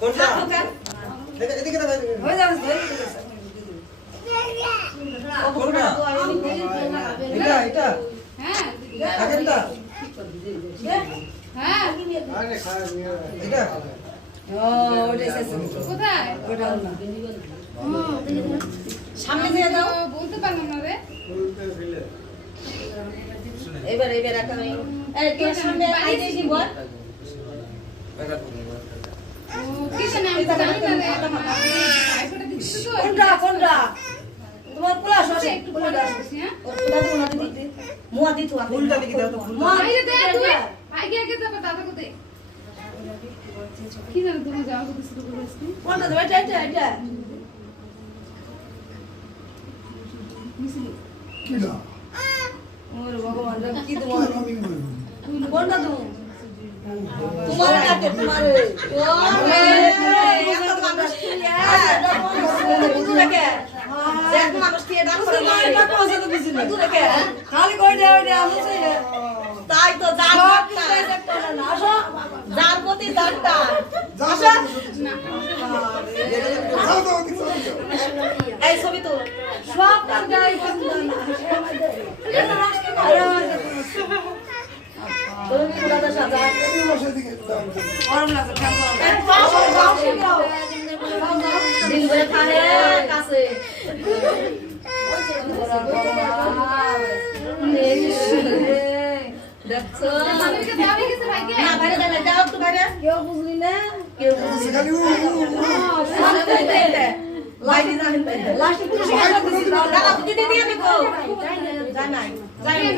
কোনটা এদিকে না হয়ে যাবে কোনটা এটা হ্যাঁ আগেরটা হ্যাঁ আরে খারাপ এটা ও ওটা এসেছে কোথায় ওটা না সামনে দিয়ে দাও বলতে পারলাম না রে এবার একটা এই কে সামনে আই দেখি বল কি জানি আমি জানি না রে আইফোনটা দিচ্ছ তো কোনটা তোমার ক্লাস আছে একটু বলে দাও হ্যাঁ ওটা তোমার দিতে মুয়া দিতো ফুলটা দিকে দাও তো ফুল আইরে দে তুই আগে যাবে দাদা কোতে কি জানো তুমি যাও কোতে শুরু করে আসছি কোনটা দেবে এটা কি না ওরে ভগবান রে কি তোমার কোনটা তুমি তোমার কাছে তোমার ওরে এত মানুষ কি বুঝু রেখে দেখ মানুষ কি ডাক করে না এটা কোসে তো বুঝি না বুঝু রেখে খালি কই দে ওই আমি তাই তো যার না আসো যার প্রতি যারটা আসো না এই ছবি তো সব কাজ গাই বন্ধ না এটা রাষ্ট্র তুমি পুরাটা সাজা বসে দিকে গরম লাগছে দিন ভরে খারে কাছে দেখছো না বাইরে যাবে যাও তো বাইরে কেউ বুঝলি না কেউ বুঝলি খালি লাইট জানেন লাস্ট পুরো শিখা দিছি দাদা দিদি দিয়ে দেখো জানাই জানাই